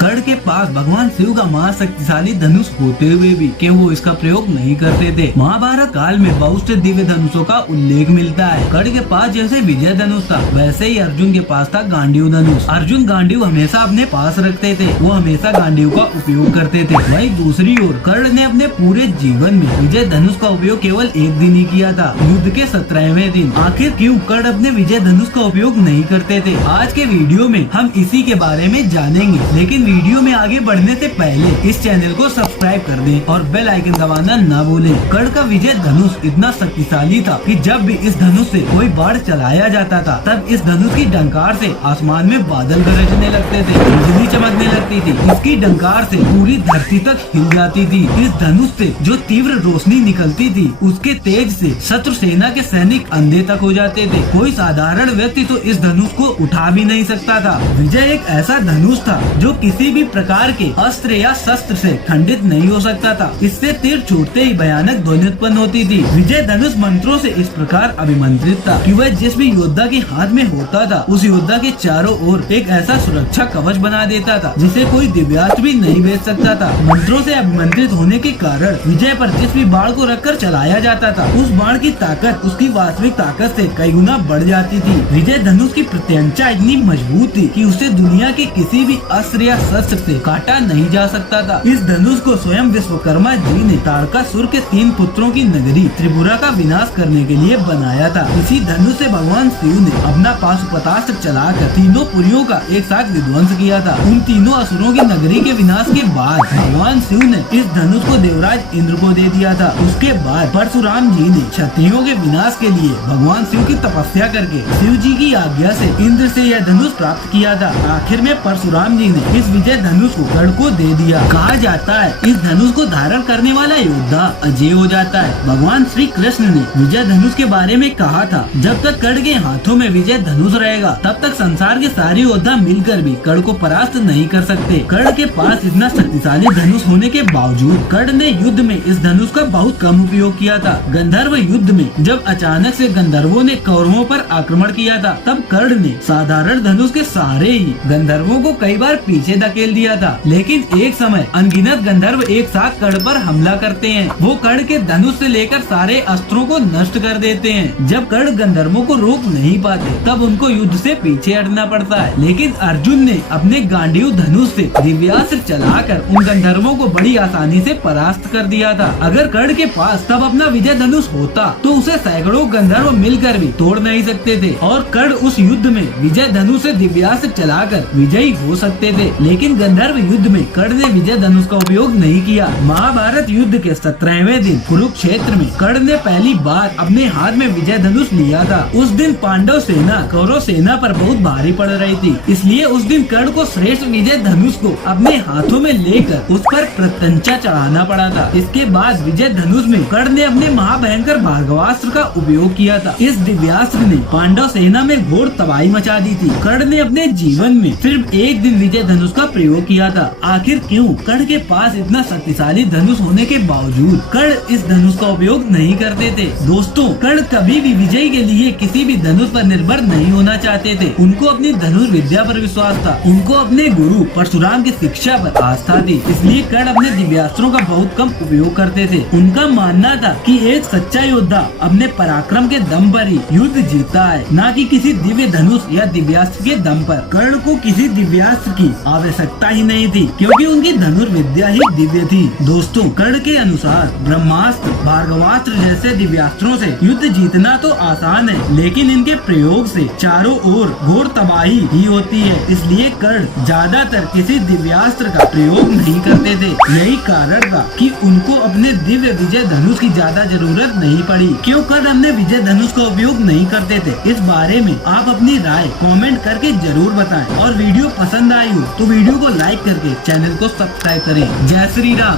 कर्ण के पास भगवान शिव का महाशक्तिशाली धनुष होते हुए भी कि वो इसका प्रयोग नहीं करते थे। महाभारत काल में बहुत से दिव्य धनुषों का उल्लेख मिलता है। कर्ण के पास जैसे विजय धनुष था, वैसे ही अर्जुन के पास था गांडीव धनुष। अर्जुन गांडीव हमेशा अपने पास रखते थे, वो हमेशा गांडीव का उपयोग करते थे। वहीं दूसरी ओर कर्ण ने अपने पूरे जीवन में विजय धनुष का उपयोग केवल एक दिन ही किया था, युद्ध के 17वें दिन। आखिर क्यों कर्ण अपने विजय धनुष का उपयोग नहीं करते थे? आज के वीडियो में हम इसी के बारे में जानेंगे। लेकिन वीडियो में आगे बढ़ने से पहले इस चैनल को सब्सक्राइब कर दें और बेल आइकन दबाना न भूलें। कर्ण का विजय धनुष इतना शक्तिशाली था कि जब भी इस धनुष से कोई बाढ़ चलाया जाता था, तब इस धनुष की डंकार से आसमान में बादल गरजने लगते थे, बिजली चमकने लगती थी। इसकी डंकार से पूरी धरती तक हिल जाती थी। इस धनुष से जो तीव्र रोशनी निकलती थी, उसके तेज से शत्रु सेना के सैनिक अंधे तक हो जाते थे। कोई साधारण व्यक्ति तो इस धनुष को उठा भी नहीं सकता था। विजय एक ऐसा धनुष था जो किसी भी प्रकार के अस्त्र या शस्त्र से खंडित नहीं हो सकता था। इससे तीर छूटते ही भयानक ध्वनि उत्पन्न होती थी। विजय धनुष मंत्रों से इस प्रकार अभिमंत्रित था कि वह जिस भी योद्धा के हाथ में होता था, उस योद्धा के चारों ओर एक ऐसा सुरक्षा कवच बना देता था जिसे कोई दिव्यास्त्र भी नहीं भेज सकता था। मंत्रों से अभिमंत्रित होने के कारण विजय पर जिस भी बाण को रखकर चलाया जाता था, उस बाण की ताकत उसकी वास्तविक ताकत से कई गुना बढ़ जाती थी। विजय धनुष की प्रत्यंचा इतनी मजबूत थी कि उसे दुनिया के किसी भी अस्त्र या शस्त्र से काटा नहीं जा सकता था। इस धनुष को स्वयं विश्वकर्मा जी ने तारकासुर के 3 पुत्रों की नगरी त्रिपुरा का विनाश करने के लिए बनाया था। इसी धनुष से भगवान शिव ने अपना पाशुपतास्त्र चलाकर तीनों पुरियों का एक साथ विध्वंस किया था। उन तीनों असुरों की नगरी के विनाश के बाद भगवान शिव ने इस धनुष को देवराज इंद्र को दे दिया था। उसके बाद परशुराम जी ने क्षत्रियों के विनाश के लिए भगवान शिव की तपस्या करके शिव जी की आज्ञा से इंद्र से यह धनुष प्राप्त किया था। आखिर में परशुराम जी ने इस विजय धनुष को कर्ण को दे दिया। कहा जाता है इस धनुष को धारण करने वाला योद्धा अजय हो जाता है। भगवान श्री कृष्ण ने विजय धनुष के बारे में कहा था, जब तक कर्ण के हाथों में विजय धनुष रहेगा, तब तक संसार के सारे योद्धा मिलकर भी कर्ण को परास्त नहीं कर सकते। कर्ण के पास इतना शक्तिशाली धनुष होने के बावजूद कर्ण ने युद्ध में इस धनुष का बहुत कम उपयोग किया था। गंधर्व युद्ध में जब अचानक से गंधर्वों ने कौरवों पर आक्रमण किया था, तब कर्ण ने साधारण धनुष के सहारे ही गंधर्वों को कई बार पीछे धकेल दिया था। लेकिन एक समय अनगिनत गंधर्व एक साथ कर्ण पर हमला करते हैं। वो कर्ण के धनुष से लेकर सारे अस्त्रों को नष्ट कर देते हैं। जब कर्ण गंधर्वों को रोक नहीं पाते, तब उनको युद्ध से पीछे हटना पड़ता है। लेकिन अर्जुन ने अपने गांडीव धनुष से दिव्यास्त्र चलाकर उन गंधर्वों को बड़ी आसानी से परास्त कर दिया था। अगर कर्ण के पास तब अपना विजय धनुष होता, तो उसे सैकड़ों गंधर्व मिलकर भी तोड़ नहीं सकते थे और कर्ण उस युद्ध में विजय धनुष से दिव्यास्त्र चलाकर विजयी हो सकते थे। लेकिन गंधर्व युद्ध में कर्ण ने विजय धनुष का उपयोग नहीं किया। महाभारत युद्ध के 17वें दिन कुरुक्षेत्र में कर्ण ने पहली बार अपने हाथ में विजय धनुष लिया था। उस दिन पांडव सेना कौरव सेना पर बहुत भारी पड़ रही थी, इसलिए उस दिन कर्ण को श्रेष्ठ विजय धनुष को अपने हाथों में लेकर उस पर प्रत्यंचा चढ़ाना पड़ा था। इसके बाद विजय धनुष में कर्ण ने अपने महाभयंकर भार्गवास्त्र का उपयोग किया था। इस दिव्यास्त्र ने पांडव सेना में घोर तबाही मचा दी थी। कर्ण ने अपने जीवन में सिर्फ एक दिन विजय धनुष का प्रयोग किया था। आखिर क्यों? कर्ण के पास इतना शक्तिशाली धनुष होने के बावजूद कर्ण इस धनुष का उपयोग नहीं करते थे। दोस्तों, कर्ण कभी भी विजय के लिए किसी भी धनुष पर निर्भर नहीं होना चाहते थे। उनको अपनी धनुष विद्या पर विश्वास था। उनको अपने गुरु परशुराम की शिक्षा पर आस्था थी। इसलिए कर्ण अपने दिव्यास्त्रों का बहुत कम उपयोग करते थे। उनका मानना था कि एक सच्चा योद्धा अपने पराक्रम के दम पर ही युद्ध जीतता है, न कि किसी दिव्य धनुष या दिव्यास्त्र के दम पर। कर्ण को किसी दिव्यास्त्र की आवश्यकता ही नहीं थी, क्योंकि उनकी धनुर्विद्या ही दिव्य थी। दोस्तों, कर्ण के अनुसार ब्रह्मास्त्र, भार्गवास्त्र जैसे दिव्यास्त्रों से युद्ध जीतना तो आसान है, लेकिन इनके प्रयोग से चारों ओर घोर तबाही ही होती है। इसलिए कर्ण ज्यादातर किसी दिव्यास्त्र का प्रयोग नहीं करते थे। यही कारण था कि उनको अपने दिव्य विजय धनुष की ज्यादा जरूरत नहीं पड़ी। क्यों कर्ण अपने विजय धनुष का उपयोग नहीं करते थे? इस बारे में आप अपनी राय कमेंट करके जरूर बताएं और वीडियो पसंद आई हो तो वीडियो को लाइक करके चैनल को सब्सक्राइब करें। जय श्री राम।